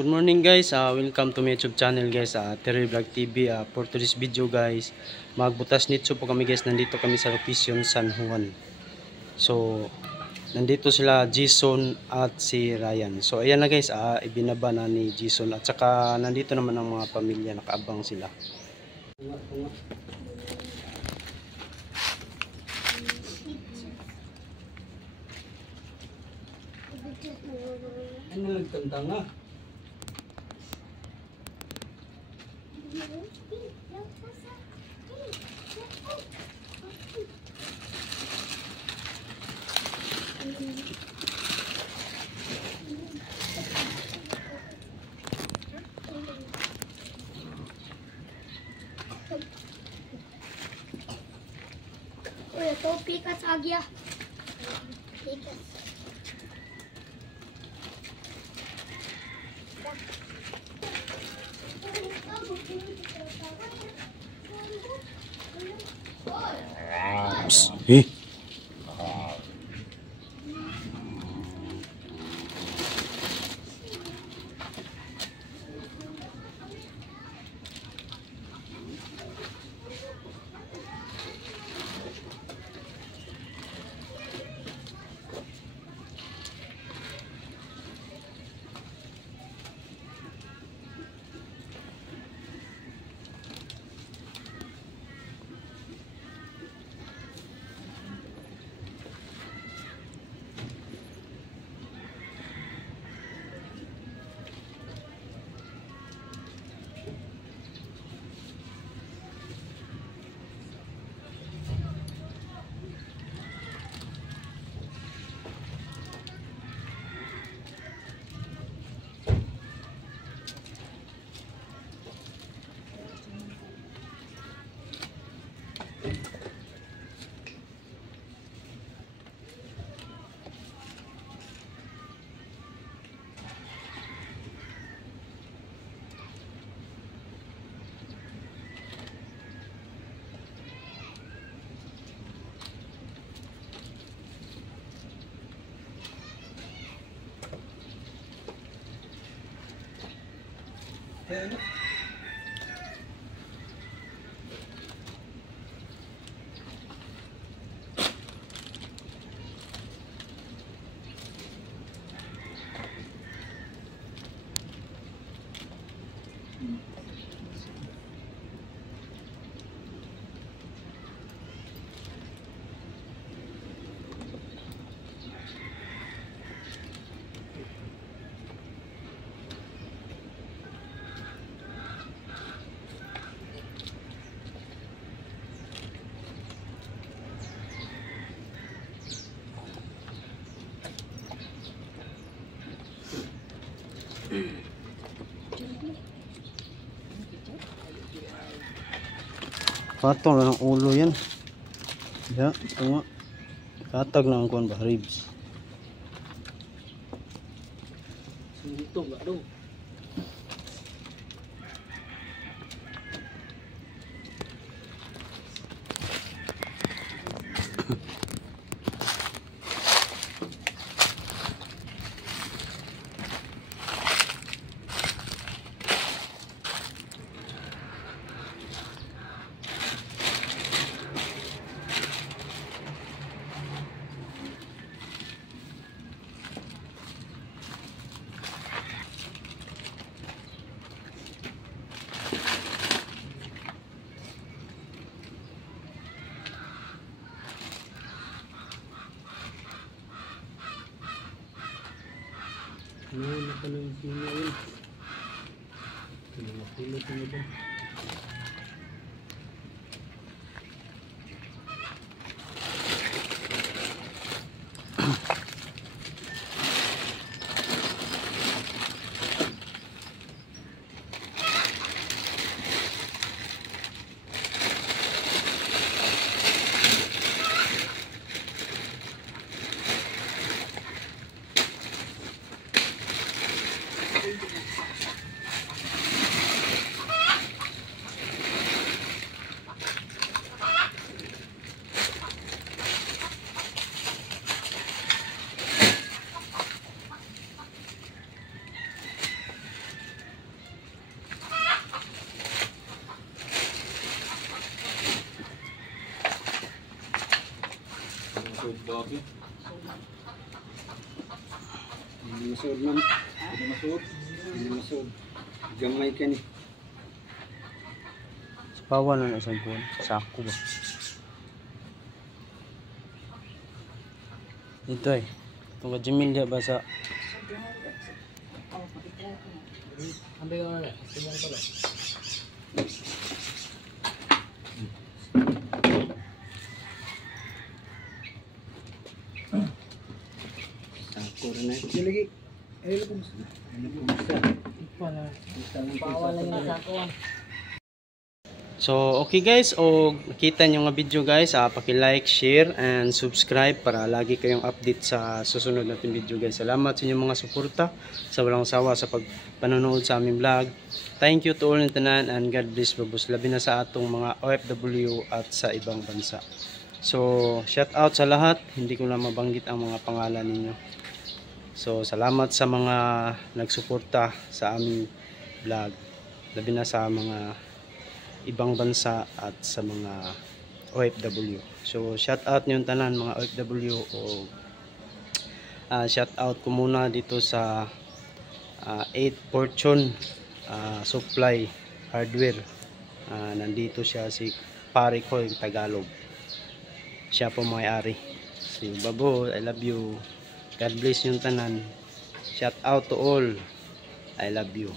Good morning guys, welcome to my YouTube channel guys, Terry Vlog TV. For today's video guys, magbutas nito po kami guys. Nandito kami sa location San Juan. So nandito sila Jason at si Ryan. So ayan na guys, ibinaba na ni Jason. At saka nandito naman ang mga pamilya, nakaabang sila. Ano nagtanda nga? तो पिकस आ गया पिकस Patong lang ang ulo yan. Ya, tama. Katag na ang kuwan ba, ribs. Dito ba do? Ano na pa ng sila yun? Pinapilot na ba? okay. Hindi masud man. Hindi masud. Hindi masud. Gamay ka ni. Sa pawan na isang buwan. Sako ba? Ito eh. Itong kajimilya ba sa... Sako rin na. Sige lagi. Ay, lagi mo. So, okay guys, o nakita nyo nga video guys, paki-like, share, and subscribe para lagi kayong update sa susunod natin video guys. Salamat sa inyong mga suporta, sa walang sawa sa pagpanonood sa aming vlog. Thank you to all ng tanan, and God bless babus, labi na sa atong mga OFW at sa ibang bansa. So, shout out sa lahat, hindi ko na mabanggit ang mga pangalan ninyo. So, salamat sa mga nagsuporta sa aming vlog, labi na sa mga ibang bansa at sa mga OFW. So shout out niyo tanan mga OFW, o shout out ko muna dito sa 8 Fortune Supply Hardware. Nandito siya si Pare ko yung Tagalog. Siya po may-ari. Si Babo, I love you. God bless yung tanan. Shout out to all. I love you.